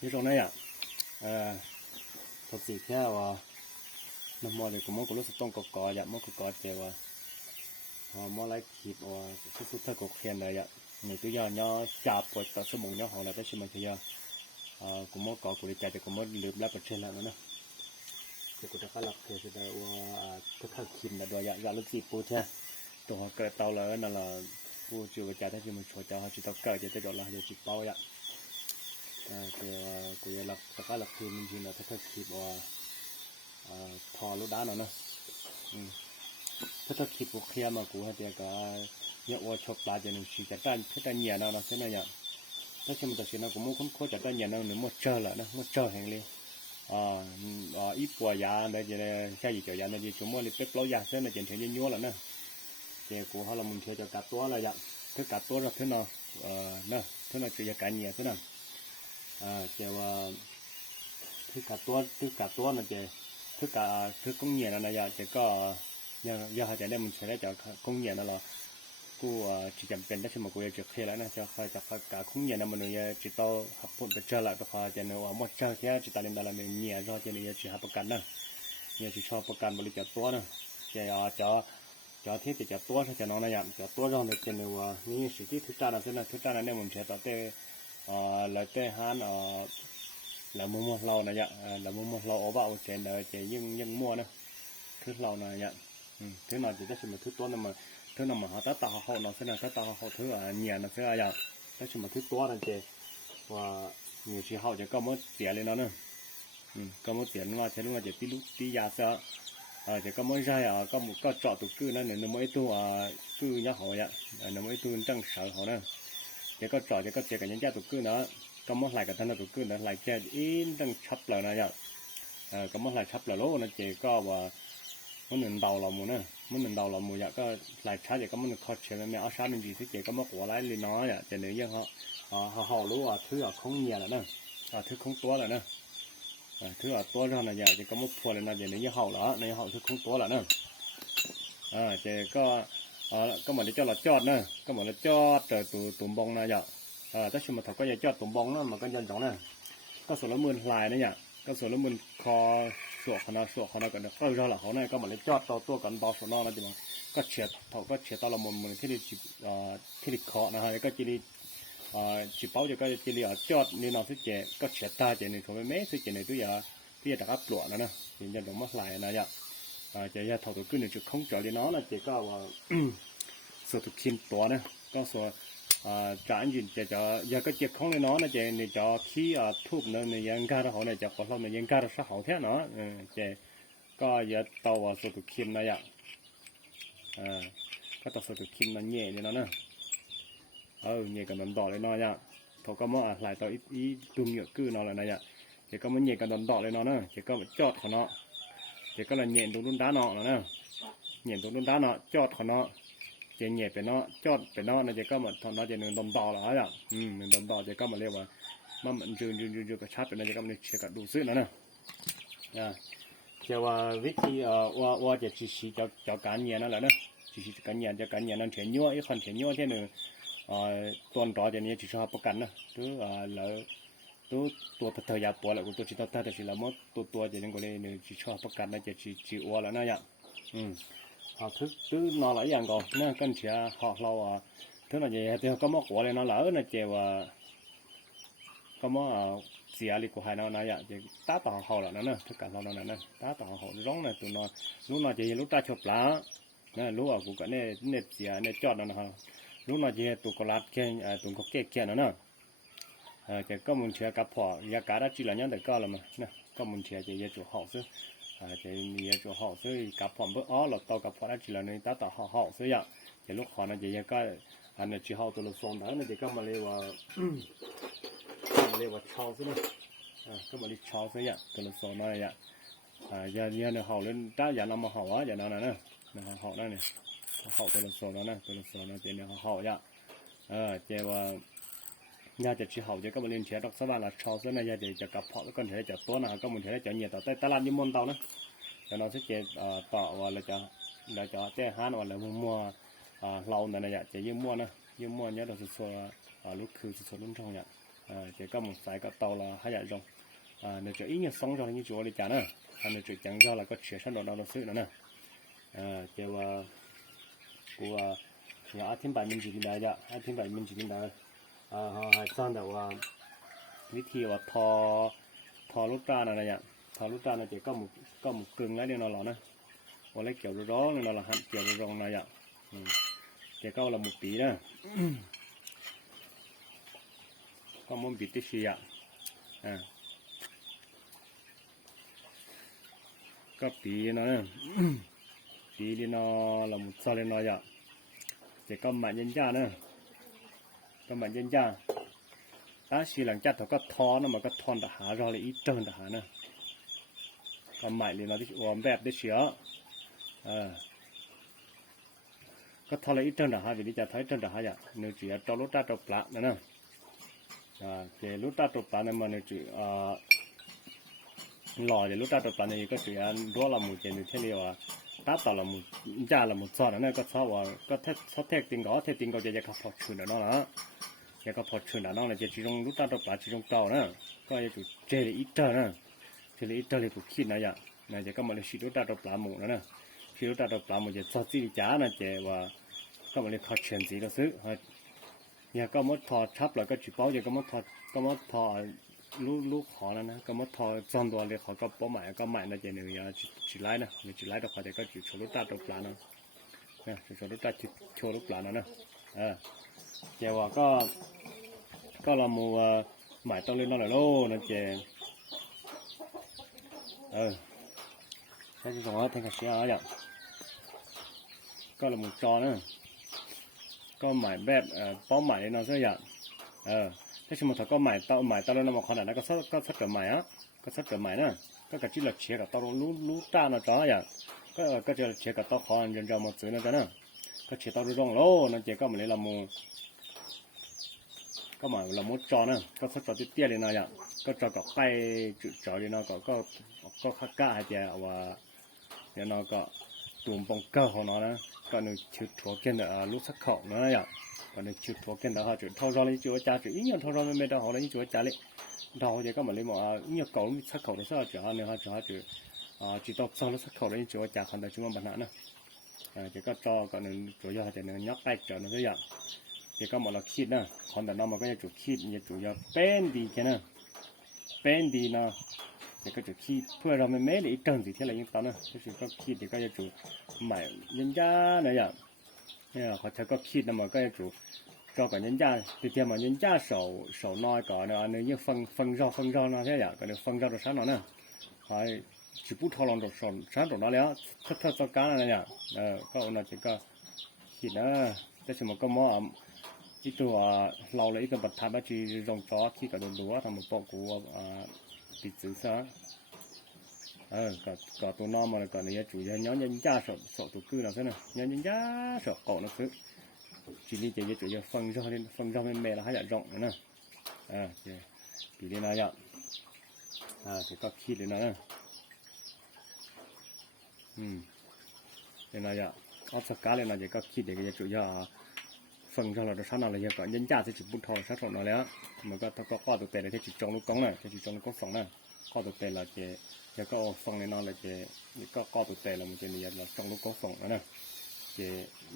như trong này thật sự theo nó mua được cũng có lúc tông cỏ dạ mua cỏ chèo mua lấy thịt chút thôi cục khen này dạ người cứ giờ nó chạp của tao số mùng nó họ là tới xem mà thì giờ cũng mua cỏ của đi chạy thì cũng mua lượm lá bật trên lại nữa thì cũng đã lập thì là cái thằng kim là đòi dạ lúc gì bố cha tụi họ cởi tàu là bố chưa chạy tới thì mình cho họ chỉ tao cởi thì tới đó là giờ chỉ bao dạ thì cũng lập tất lập thì mình chỉ là cái thằng kim thò lúc đá nữa nè thằng kim của kia mà cũng hay thì cả nhớ qua chụp lại cho nên chỉ chạy cái nhà nào nó sẽ này vậy tất nhiên mình sẽ nó cũng muốn khó chạy nhà nào nữa một chờ lại nó một chờ hàng liền ít qua giá đây giờ xe gì chở giá này gì chúng mua lịch lâu giá thế là chuyện thế như là nè thì của họ là mình chơi cho cả toa là vậy thứ cả toa là thế nào nè thế nào chơi cả nhà thế nào kiểu thứ cả toa là chơi thứ công nghiệp là giờ chỉ có giờ họ chạy đây mình sẽ cho công nghiệp là cô chỉ cầnเป็นได้ใช่ไหมกูจะเคลียร์แล้วนะจะคอยการคุ้งเงียนะมันเนี่ยจิตโตหับผลไปเจอละก็พอจะเนี่ยว่าหมดเจอแค่จิตตาเล่นดาราเนี่ยเนี่ยรอจะเนี่ยจะหาประกันนะเนี่ยจะชอบประกันบริจาคตัวนะจะที่จะตัวถ้าจะน้องนะอย่างจะตัวเราเนี่ยจะเนี่ยว่านี่สิ่งที่ทุกท่านนั้นทุกท่านนั้นเนี่ยมันใช้ต่อเตแล้วเตหันแล้วมั่วเรานะอย่างแล้วมั่วเราเอาว่าเอาเจนเลยจะยังมั่วนะคือเรานะอย่างถึงเราจะได้สมัยทุกตัวนั้นมาthứ nào mà họ ta họ nó sẽ là ta họ thứ nhà nó sẽ là vậy nói chung mà thứ to là gì và nhiều khi họ chỉ có một tiền lên nó nữa có một tiền mà thế lúc mà chỉ tí giá sợ chỉ có mỗi giai có một cái trọ tụ cư nó nên nó mỗi tu cư nhá họ vậy nó mỗi tu trăng sợ họ nữa chỉ có trọ chỉ có chỉ cả những gia tụ cư nữa có một lại cả thân là tụ cư nữa lại che in trăng chấp là nó vậy có một lại chấp là lố nó chỉ có và muốn mình đầu là muốn nè muốn mình đầu là muốn vậy có lại trái thì có muốn khó chịu mẹ ở sáng nên gì thứ chỉ có mất quả lái lên nó vậy cho nên họ lúa thứ không nhiều là nè thứ không to là nè thứ to ra là vậy thì có mất phù là cho nên họ là nên họ thứ không to là nè thì có mà để cho là chọt nè có mà là chọt rồi tụm bông này vậy tất nhiên mà thật có gì chọt tụm bông nó mà có dân giống nè có số nó mượn lại nữa nhỉ có số nó mượn kho sụt họ nó còn được câu ra là họ này có mà lấy chót to tua còn bao số nó là gì mà có chẹt thầu có chẹt to là một cái đi cái đi khó là hay có chỉ bảo cho cái đi chót nên nó sẽ chẹt có chẹt ta chẹt này không mấy sẽ chẹt này bây giờ đã áp lụa nữa nè thì nhân động mất lại là vậy chỉ là thầu tôi cứ này chỉ không trở đi nó là chỉ có số thực hiện to nữa có số trả anh chỉ cho giờ cái chiếc không này nó là chỉ này cho khi thuốc nó nàyยังการhọ này cho có lâu nàyยังการsát hậu thế nó chỉ có giờ tàu số thực hiện này ạ cái tàu số thực hiện nó nhẹ như nó nè nhẹ cái đòn đỏ lên nó nhá thầu có mỏ lại tàu ít tung nhựa cư nó là này ạ chỉ có mới nhẹ cái đòn đỏ lên nó nè chỉ có chọt của nó chỉ có là nhẹ đúng đá nọ nè nhẹ đúng đá nọ chọt của nó chỉ nhẹไปเนาะจอดไปเนาะนะจะก็มาทำน่าจะหนึ่งดมต่อแล้วอ่ะหนึ่งดมต่อจะก็มาเรียกว่ามันยืนกระชับไปนะจะก็มันเชื่อกับดูซื้อนะจะว่าวิธีว่าจะชี้จะการเงินนั่นแหละนะชี้การเงินจะการเงินนั่นเฉียนยั่วไอ้คนเฉียนยั่วที่หนึ่งตอนต่อจะนี้ชี้ชอบประกันนะแล้วตัวเธอยาปวดแล้วตัวชี้ตัวแต่ชี้แล้วมั้งตัวจะยังก็เลยหนึ่งชี้ชอบประกันนะจะชี้อ้วนแล้วนะอย่างhọ thức cứ nó lại dạng còn nó cần chỉ họ lâu thứ là gì thì có món quả này nó lỡ là chèo có món xìa li của hai nó này vậy tá tỏ họ là nó nè tất cả nó nè tá tỏ họ giống này tụi nó lúc nào chỉ lúc ta chụp lá nè lúc ở cũng cái này xìa này chọt nó nè lúc nào chỉ tụi có lát kia tụi có kia nó nè cái có muốn chia cặp họ giá cả đã chỉ là nhớ được có là mà nè có muốn chia chỉ cho họ chứ chỉ nhiều chỗ họซื้อกับผมเบอเราต่อกับพอได้ทีละนี่ต่อhọซื้ออย่างแต่ลูกค้าเนี่ยจะก็อันนี้ที่เขาตัวเราส่งได้เนี่ยก็มาเรียกว่าชาวซื้อก็มาเรียกชาวซื้ออย่างตัวเราส่งได้อย่างอย่างเนี่ยเขาเล่นได้อย่างนั้นมาเขาอย่างนั้นนะเขาได้เนี่ยเขาตัวเราส่งแล้วนะตัวเราส่งแล้วเป็นเนี่ยเขาอย่างเจ้าว่าnhàจะชี้เขาจะก็มาเรียนเชียร์ดอกสวรรค์ละชอบซะนะnhàจะกับเพาะแล้วก็เห็นจะตัวนะก็มันเห็นจะเหยียดต่อแต่ตลาดยิ่งมนเตานะจะนอนสักเจ็ดต่อว่าเราจะแจ้งหานว่าเรามัวเราเนี่ยนะจะยิ่งมัวนะยิ่งมัวเนี่ยเราจะสัวลูกคือสัวลุ่นทองเนี่ย chỉ có một sải có tàu là hai dạng rồng nếu chỉ ít nhất sống cho như chúa đi chả nữa nếu chỉ chẳng cho là có chuyện sẵn đồ đâu sự nữa nè chỉ là của nhà thiên bài mình chỉ đến đây ạ thiên bài mình chỉ đến đây hai son đầuวิธีว่าทอลูกตาอะไรอย่างทอลูกตาเนี่ยจะก็หมุกกึ่งแล้วเดี๋ยวเราหล่อนะวันแรกเกี่ยวร้อนเราหั่นเกี่ยวร้อนอะไรอย่างจะก็เราหมุกปีนะก็มันบิดที่ชี้ก็ปีนะปีเดี๋ยวเราหมุกซาเลยนะอย่างจะก็หมันยันจ้านะก็หมันยันจ้าถ้าสีหลังจากเขาก็ทอนะมันก็ทอนทหารรอเลยอีเติร์นทหารนะก็ใหม่เลยนะที่วอมแบบได้เชียวก็ทอเลยอีเติร์นทหารวิธีจะทอยเติร์นทหารอย่างเนื้อจีตัวลูกตาตัวปลานะเจลูกตาตัวปลาเนี่ยมันเนื้อจีหล่อเจลูกตาตัวปลาเนี่ยก็จีรัวละหมูเจนเทลีว่าตาต่อละหมูจ้าละหมูซอดนะก็ชอบว่าก็เทคติงก็จะขับพอชุนนะนะ也个跑车呢，那这其中路大都把其中高呢，个也就这里一折呢，这里一折里不去那样，那这个么哩许多大都把木了呢，许多大都把木就做自己家呢，这话个么哩靠全职的事，也个么套差不了个举报就个么套路好了呢，个么套装多哩好个包买个买那这那样去来呢，你去来的话这个就出路大都把呢，就出路大出路把呢，这话ก็เรามัวหมายต้องเล่นนั่นแหละโลนั่นเจใช่ที่สองว่าแทงกระเชียอย่างก็เรามัวจอนะก็หมายแบบเป้าหมายนั่นซะอย่างถ้าสมมติก็หมายตอนเรามาขนาดนั้นก็สักเกิดหมายก็สักเกิดหมายนะก็กระจิหลักเชียกับตอนรู้ต้านะจ้าอย่างก็จะเชียกับตอนคอนยันจะมาซื้อนั่นจ้ะนะก็เชียตอนรู้ร่องโลนั่นเจก็เหมือนเรามัวก็หมายเรามุดจอนะก็สักจอที่เตี้ยเลยนะอย่างก็จอกับไปจุดจอเลยนะก็ข้ากล้าเจ้าว่าเดี๋ยวเราก็ตุ่มปองเกอของเรานะก็นึกชุดถั่วเกินรู้สักขอนะอย่างก็นึกชุดถั่วเกินแล้วจุดท่อรอเลยจุดจ่าจุดอีกอย่างท่อรอไม่ได้หอเลยจุดจ่าเลยดาวเจ้าก็เหมือนเลยว่าอีกอย่างเก่าสักขอเลยสักจุดเนี่ยจุดตอกซองแล้วสักขอเลยจุดจ่าคันแต่ช่วงปัญหานะเจ้าก็จอก็นึกจุดยอดจะนึกยักษ์ไปจอนั่นสักอย่างเดี๋ยวก็มาเราคิดนะคนแต่น้องมันก็จะจุดคิดจะจุดยาเป็นดีแค่นั้นเป็นดีนะเดี๋ยวก็จุดคิดเพื่อเราไม่แม้เลยอีกตั้งสิที่อะไรยังตอนนั้นก็คือก็คิดเดี๋ยวก็จะจุดใหม่ยันจ้านะอย่างเนี่ยเขาใช้ก็คิดนะมันก็จะจุดก็กับยันจ้าที่เทียมมันยันจ้า手น้อยก่อนนะอันนี้ยังฟังนะใช่อย่างก็เนี่ยฟังเราชั้นนั้นนะไอ้จิบุทอลองตัวชั้นตัวนั้นแล้วถ้าต้องการอะไรอย่างก็อันนั้นก็คิดนะแต่สมมติก็มองอีตัวเราเลยอีตัวบัตรทำบัตรจีรงจอที่กับดูว่าทำมันปอกกูติดสื่อซะก็ตัวน้องมันก็เนี่ยจุยันยันจ้าสอบตัวคือเราใช่ไหมยันจ้าสอบเกาะเราคือจีนี่จะจุยันฟังจอไม่เมล่ะให้จะรงนะปีนี้นะยังก็คิดเลยนะเลยนะยังเอาสกัดเลยนะจะก็คิดเดี๋ยวจะจุยันฟังเราเราชั้นอะไรอย่างก่อนยันจ้าจะจุดบุญทองชั้นสองแล้วมันก็ถ้าก็ข้อตัวเตะเลยที่จุดจงลูกกงน่ะที่จุดจงลูกกงฝั่งน่ะข้อตัวเตะเราจะแล้วก็ฟังในนอนเราจะก็ข้อตัวเตะเรามันจะเนี่ยเราจงลูกกงฝั่งนะจะ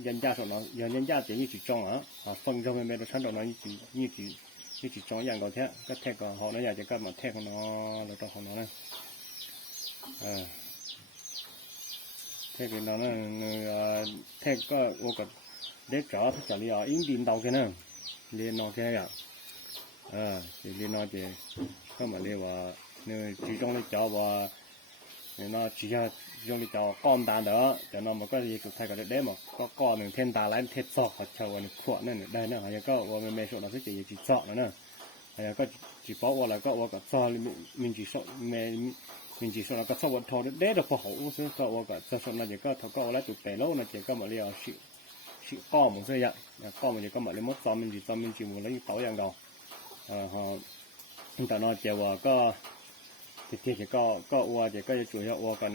ยันจ้าสองเนาะยันจ้าจะยี่จุดจงฟังเราไม่เราชั้นตรงนั้นยี่จุดจงอย่างก่อนแท้ก็แทกก็หอนั่นอยากจะก็มาแทกของน้องเราต้องของน้องนะแทกของน้องนั่นแทกก็โอกาสđể trở thì trở lại in điện đầu cái này liền nó cái này thì liền nó thì có mà liềnว่าnơi chỉ trong cái chỗ và nó chỉ cho trong cái chỗ con đàn đó cho nó mà có gì chụp thay cái đấy mà có con mình thiên đà lại thiên sọ hoặc chờ vào khuẩn này đây nữa hay có và mình số nó sẽ chỉ sọ nữa nè hay có chỉ bỏ vào là có vào cái sọ mình chỉ sọ mình chỉ sọ là cái sọ vào thò đấy được phổ hữu chứ có vào cái sọ nó chỉ có thò có lại chụp tè lâu nó chỉ có mà liền co một cái dạng co một cái có mà lấy mốt mình chỉ muốn lấy tỏi dạng đầuแต่นอเจียวก็ที่ก็ว่าจะก็จะจุยว่ากัน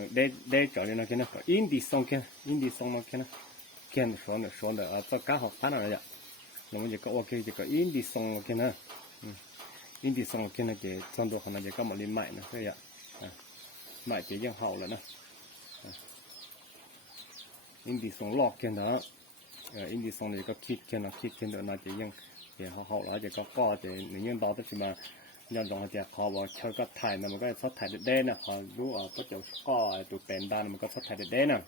ได้จ่อเลยนะแค่นั้นอินดี้ซองแค่นั้นแค่说的จะก้าวหักพันอะไรอย่างแล้วมันจะก็โอเคจะก็อินดี้ซองแค่นั้น อินดีส่งกินนะเจส่งตัวของนะเจก็มาลิ้นใหม่นะเพื่ออยากใหม่เจยังเห่าแล้วนะอินดีส่งลอกกินนะอินดีส่งเนี่ยก็คิดกินนะคิดกินเดี๋ยวนะเจยังเจเห่าแล้วเจก็เจหนึ่งยังดอตั้งแต่มาย้อนตรงเจเขาบอกเช่าก็ถ่ายนะมันก็ซดถ่ายเด่นนะเขารู้ก็จะก็ตัวเป็นด้านมันก็ซดถ่ายเด่นนะ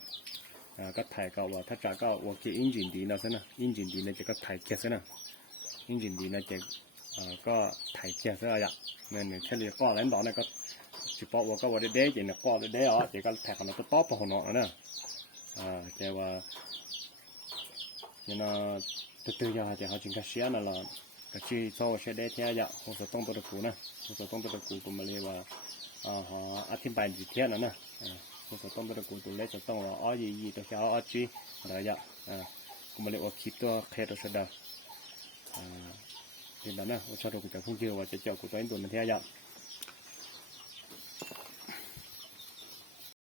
ก็ถ่ายก็ว่าถ้าจะก็ว่ากินอินจินดีนะสินะอินจินดีนะเจก็ถ่ายเกสนะอินจินดีนะเจก็ถ่ายเกสอะไรอย่างเนี่ยแค่เรียกก็แล้วตอนนั้นก็สิบปว่าก็ว่าเด่นเจเนี่ยก็เด่นอ๋อเจก็ถ่ายของเราต๊อปพอหัวเนาะนะเจว่าเนี่ยนะตัวอย่างเจเขาจึงก็เสียนั่นแหละก็ชื่อโซ่เสียได้ที่อ่ะเขาจะต้องตัวกูนะเขาจะต้องตัวกูตัวมาเลยว่าอธิบายดีเทียนนะเขาจะต้องตัวกูตัวเล็กจะต้องอ๋อยี่ตัวเช้าอ๋อจีอะไรอย่างกูมาเลยว่าคลิปตัวแค่ตัวเสด็จเห็นแล้วนะว่าชอบตัวกูจะพุ่งเจอว่าจะเจาะกูตัวนี้ตัวมันเทียน